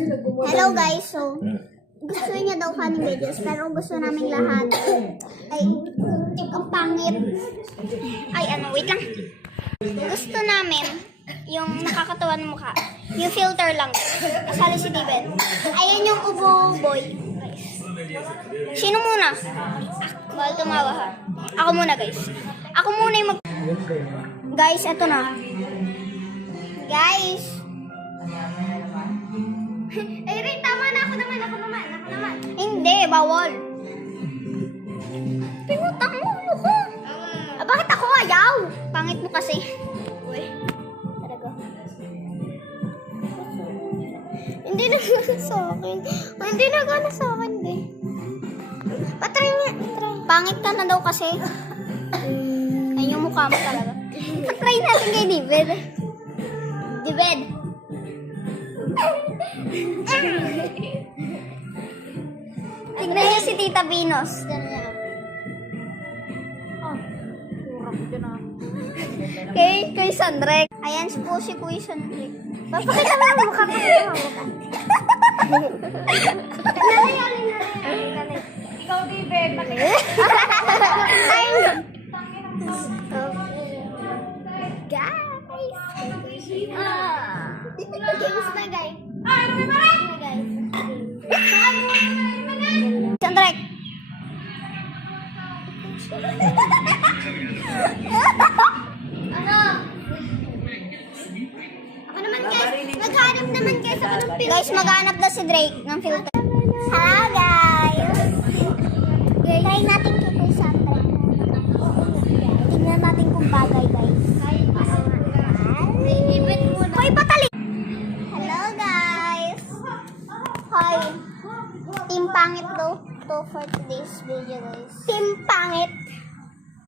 Hello guys, so gusto niya daw funny videos pero gusto namin lahat ay ang pangit. Ay wait lang. Gusto namin yung nakakatawa ng mukha. Yung filter lang. Kasali si David. Ayan yung ubo boy. Sino muna? Bawal tumawa ha. Ako muna guys. Ako muna yung Guys, eto na. Guys. Rin, tama na. Ako naman. Hindi, bawal. Pinutang mo, ano ko? Bakit ako ayaw? Pangit mo kasi. Uy, talaga. Hindi na sa akin. Hindi na gana sa akin, eh. Patry nga. Pangit ka na daw kasi. Ayun yung mukha mo talaga. Patry natin kay David. David. Tignan niyo si Tita Venus. Kay Sandrek. Ayan po si Kuya Sandrek. Papakita mo ang mukha ko. Ikaw, David. Games na guys. Sandrek. Ako naman guys. Maghanap naman guys ako ng filter. Guys, maghanap na si Drake ng filter. Hello guys. Try natin kay Kuya Sandrek. Tingnan natin kung bagay guys. Hoy, patali! Hello guys! Hi! Team pangit daw to for today's video guys. Team